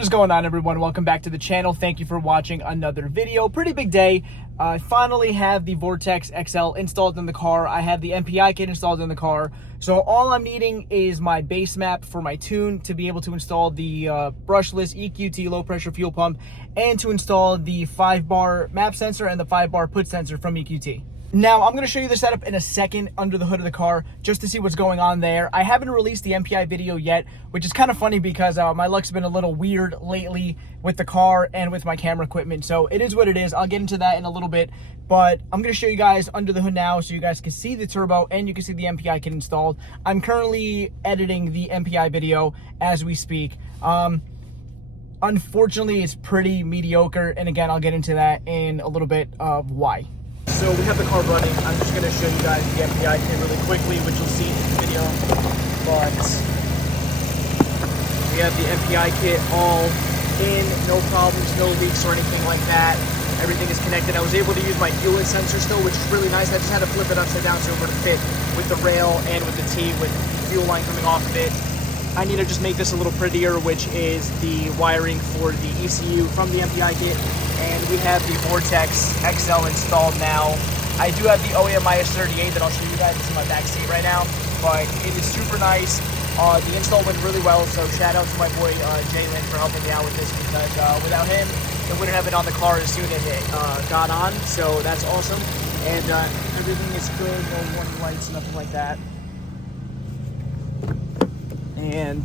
What is going on, everyone? Welcome back to the channel. Thank you for watching another video. Pretty big day. I finally have the VORTEX XL installed in the car. I have the MPI kit installed in the car. So all I'm needing is my base map for my tune to be able to install the brushless EQT low pressure fuel pump and to install the 5-bar map sensor and the 5-bar put sensor from EQT. Now, I'm going to show you the setup in a second under the hood of the car just to see what's going on there. I haven't released the MPI video yet, which is kind of funny because my luck's been a little weird lately with the car and with my camera equipment. So it is what it is. I'll get into that in a little bit, but I'm going to show you guys under the hood now so you guys can see the turbo and you can see the MPI kit installed. I'm currently editing the MPI video as we speak. Unfortunately, it's pretty mediocre, and again, I'll get into that in a little bit of why. So we have the car running. I'm just going to show you guys the MPI kit really quickly, which you'll see in the video. But we have the MPI kit all in, no problems, no leaks or anything like that. Everything is connected. I was able to use my fuel sensor still, which is really nice. I just had to flip it upside down so it would fit with the rail and with the T with fuel line coming off of it. I need to just make this a little prettier, which is the wiring for the ECU from the MPI kit. And we have the VORTEX XL installed now. I do have the OEM IS38 that I'll show you guys. It's in my back seat right now, but it is super nice. The install went really well, so shout out to my boy Jalen for helping me out with this, because without him, it wouldn't have been on the car as soon as it got on, so that's awesome. And everything is good, no warning lights, nothing like that. And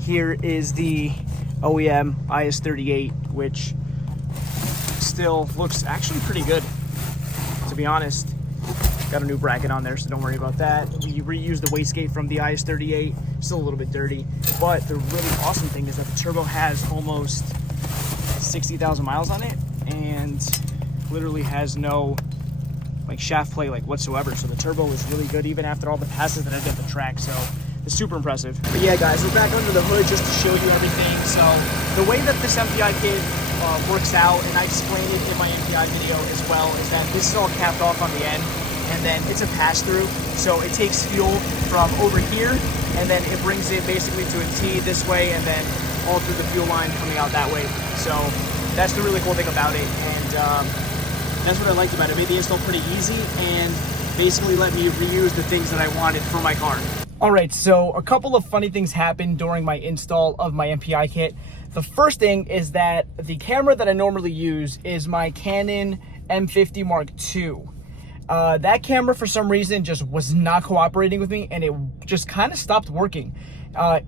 here is the OEM IS38, which still looks actually pretty good, to be honest. Got a new bracket on there, so don't worry about that. We reused the wastegate from the IS38, still a little bit dirty, but the really awesome thing is that the turbo has almost 60,000 miles on it and literally has no like shaft play like whatsoever, so the turbo is really good even after all the passes that I did at the track. So it's super impressive. But yeah, guys, we're back under the hood just to show you everything. So the way that this MPI kit works out, and I explained it in my MPI video as well, is that this is all capped off on the end, and then it's a pass-through. So it takes fuel from over here, and then it brings it basically to a T this way, and then all through the fuel line coming out that way. So that's the really cool thing about it, and that's what I liked about it. It made the install pretty easy, and basically let me reuse the things that I wanted for my car. All right, so a couple of funny things happened during my install of my MPI kit. The first thing is that the camera that I normally use is my Canon M50 Mark II. That camera, for some reason, just was not cooperating with me, and it just kind of stopped working.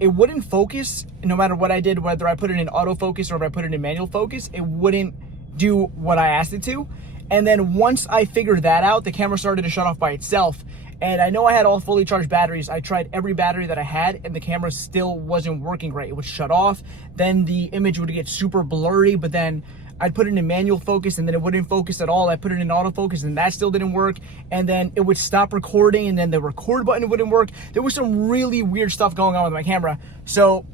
It wouldn't focus no matter what I did, whether I put it in autofocus or if I put it in manual focus. It wouldn't do what I asked it to. And then once I figured that out, the camera started to shut off by itself. And I know I had all fully charged batteries. I tried every battery that I had, and the camera still wasn't working right. It would shut off. Then the image would get super blurry, but then I'd put it in manual focus, and then it wouldn't focus at all. I put it in autofocus, and that still didn't work. And then it would stop recording, and then the record button wouldn't work. There was some really weird stuff going on with my camera. So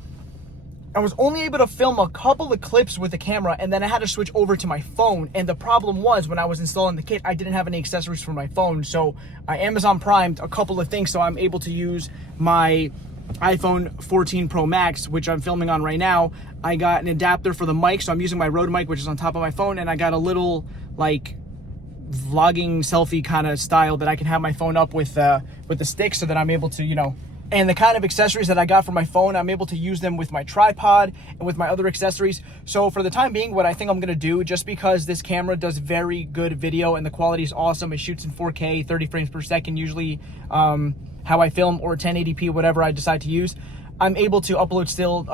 I was only able to film a couple of clips with the camera, and then I had to switch over to my phone. And the problem was, when I was installing the kit, I didn't have any accessories for my phone. So I Amazon Primed a couple of things, so I'm able to use my iPhone 14 Pro Max, which I'm filming on right now. I got an adapter for the mic, so I'm using my Rode mic, which is on top of my phone, and I got a little like vlogging selfie kind of style that I can have my phone up with the stick, so that I'm able to, you know. And the kind of accessories that I got for my phone, I'm able to use them with my tripod and with my other accessories. So for the time being, what I think I'm gonna do, just because this camera does very good video and the quality is awesome, it shoots in 4K, 30 frames per second, usually how I film, or 1080p, whatever I decide to use, I'm able to upload still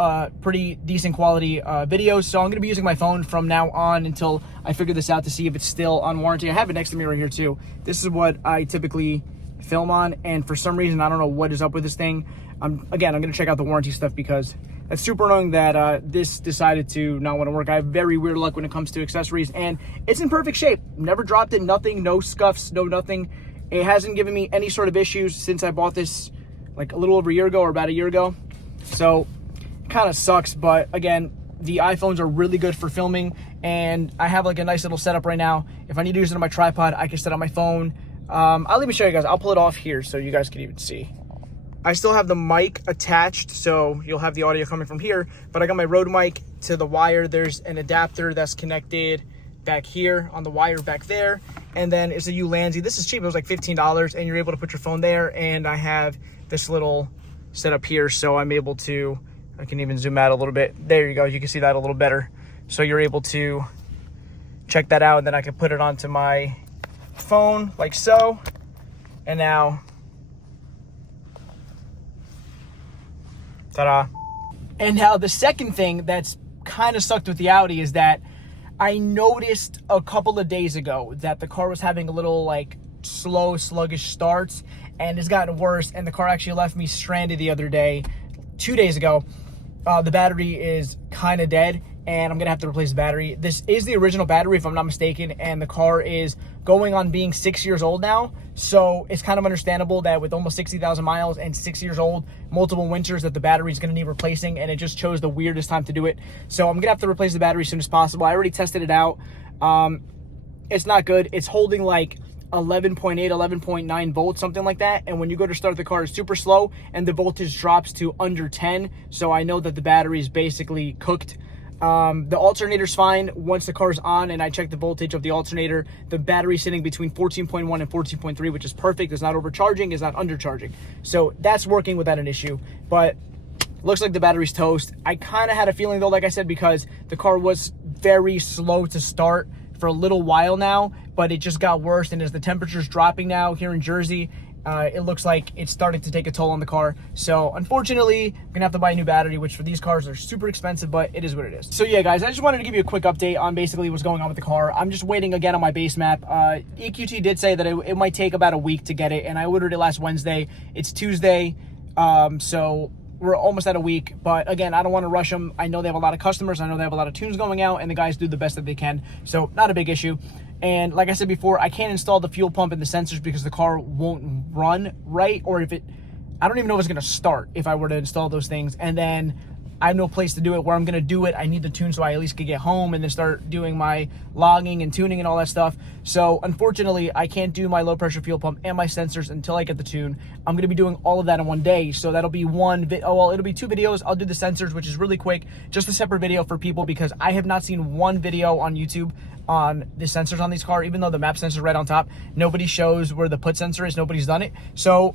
pretty decent quality videos. So I'm gonna be using my phone from now on until I figure this out to see if it's still on warranty. I have it next to me right here too. This is what I typically film on, and for some reason, I don't know what is up with this thing. I'm gonna check out the warranty stuff, because it's super annoying that this decided to not want to work. I have very weird luck when it comes to accessories, and it's in perfect shape. Never dropped it, nothing, no scuffs, no nothing. It hasn't given me any sort of issues since I bought this like a little over a year ago, or about a year ago. So kind of sucks, but again, the iPhones are really good for filming, and I have like a nice little setup right now. If I need to use it on my tripod, I can set up my phone. I'll even show you guys. I'll pull it off here so you guys can even see. I still have the mic attached, so you'll have the audio coming from here, but I got my Rode mic to the wire. There's an adapter that's connected back here on the wire back there, and then it's a Ulanzi. This is cheap, it was like $15, and you're able to put your phone there, and I have this little setup here, so I'm able to, I can even zoom out a little bit. There you go, you can see that a little better. So you're able to check that out, and then I can put it onto my phone like so, and now, ta-da. And now the second thing that's kind of sucked with the Audi is that I noticed a couple of days ago that the car was having a little like slow, sluggish starts, and it's gotten worse, and the car actually left me stranded the other day, 2 days ago. The battery is kind of dead, and I'm gonna have to replace the battery. This is the original battery, if I'm not mistaken, and the car is going on being 6 years old now, so it's kind of understandable that with almost 60,000 miles and 6 years old, multiple winters, that the battery is gonna need replacing, and it just chose the weirdest time to do it. So I'm gonna have to replace the battery as soon as possible. I already tested it out. It's not good. It's holding like 11.8, 11.9 volts, something like that, and when you go to start the car, it's super slow, and the voltage drops to under 10, so I know that the battery is basically cooked. The alternator's fine. Once the car's on and I check the voltage of the alternator, the battery's sitting between 14.1 and 14.3, which is perfect. It's not overcharging, it's not undercharging, so that's working without an issue. But looks like the battery's toast. I kind of had a feeling though, like I said, because the car was very slow to start for a little while now, but it just got worse, and as the temperature's dropping now here in Jersey, it looks like it's starting to take a toll on the car. So unfortunately, I'm gonna have to buy a new battery, which for these cars are super expensive, but it is what it is. So yeah, guys, I just wanted to give you a quick update on basically what's going on with the car. I'm just waiting again on my base map. EQT did say that it might take about a week to get it, and I ordered it last Wednesday. It's Tuesday, so we're almost at a week, but again, I don't want to rush them. I know they have a lot of customers. I know they have a lot of tunes going out, and the guys do the best that they can, so not a big issue. And like I said before, I can't install the fuel pump and the sensors because the car won't run right, or if it, I don't even know if it's going to start if I were to install those things. And then I have no place to do it. Where I'm going to do it, I need the tune so I at least could get home and then start doing my logging and tuning and all that stuff. So unfortunately, I can't do my low pressure fuel pump and my sensors until I get the tune. I'm going to be doing all of that in one day. So that'll be it'll be 2 videos. I'll do the sensors, which is really quick, just a separate video for people, because I have not seen one video on YouTube on the sensors on these cars. Even though the map sensor is right on top, nobody shows where the put sensor is. Nobody's done it. So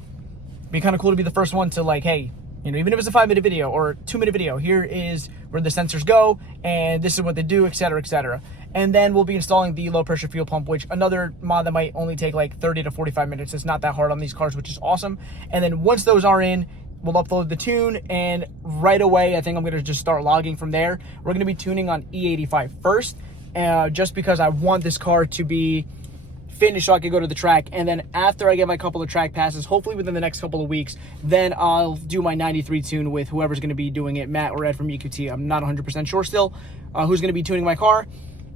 it'd be kind of cool to be the first one to, like, hey, you know, even if it's a 5-minute video or 2-minute video, here is where the sensors go, and this is what they do, etc., etc. And then we'll be installing the low pressure fuel pump, which another mod that might only take like 30 to 45 minutes. It's not that hard on these cars, which is awesome. And then once those are in, we'll upload the tune, and right away, I think I'm going to just start logging from there. We're going to be tuning on E85 first, just because I want this car to be finished so I could go to the track. And then after I get my couple of track passes, hopefully within the next couple of weeks, then I'll do my 93 tune with whoever's going to be doing it, Matt or Ed from EQT. I'm not 100% sure still who's going to be tuning my car,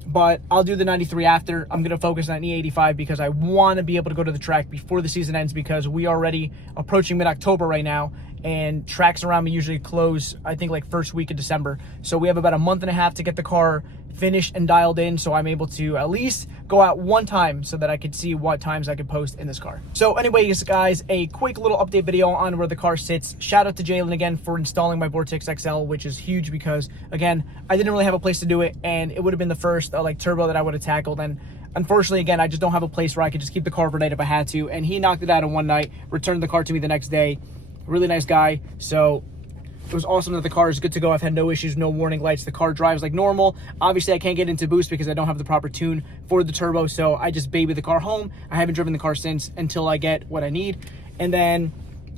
but I'll do the 93 after. I'm going to focus on E85 because I want to be able to go to the track before the season ends, because we are already approaching mid-October right now, and tracks around me usually close, I think, like first week of December. So we have about a month and a half to get the car finished and dialed in, so I'm able to at least go out one time so that I could see what times I could post in this car. So anyways, guys, a quick little update video on where the car sits. Shout out to Jalen again for installing my VORTEX XL, which is huge because, again, I didn't really have a place to do it, and it would have been the first like turbo that I would have tackled. And unfortunately, again, I just don't have a place where I could just keep the car overnight if I had to. And he knocked it out in one night, returned the car to me the next day. Really nice guy. So it was awesome that the car is good to go. I've had no issues, no warning lights. The car drives like normal. Obviously, I can't get into boost because I don't have the proper tune for the turbo, so I just baby the car home. I haven't driven the car since until I get what I need. And then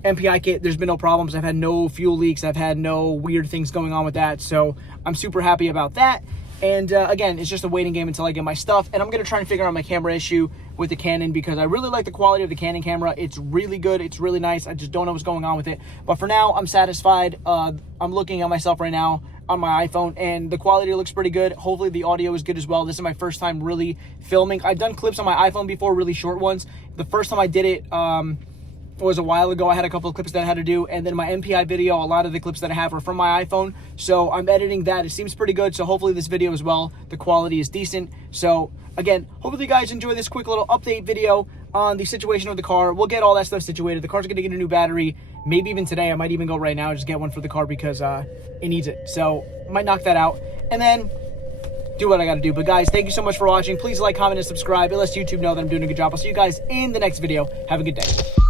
MPI kit, there's been no problems. I've had no fuel leaks. I've had no weird things going on with that, so I'm super happy about that. And again, it's just a waiting game until I get my stuff. And I'm going to try and figure out my camera issue with the Canon, because I really like the quality of the Canon camera. It's really good. It's really nice. I just don't know what's going on with it. But for now, I'm satisfied. I'm looking at myself right now on my iPhone, and the quality looks pretty good. Hopefully the audio is good as well. This is my first time really filming. I've done clips on my iPhone before, really short ones. The first time I did it, was a while ago. I had a couple of clips that I had to do, and then my MPI video, a lot of the clips that I have are from my iPhone, so I'm editing that. It seems pretty good, so hopefully this video as well, the quality is decent. So again, hopefully you guys enjoy this quick little update video on the situation of the car. We'll get all that stuff situated. The car's going to get a new battery. Maybe even today. I might even go right now and just get one for the car because it needs it. So I might knock that out and then do what I got to do. But guys, thank you so much for watching. Please like, comment, and subscribe. It lets YouTube know that I'm doing a good job. I'll see you guys in the next video. Have a good day.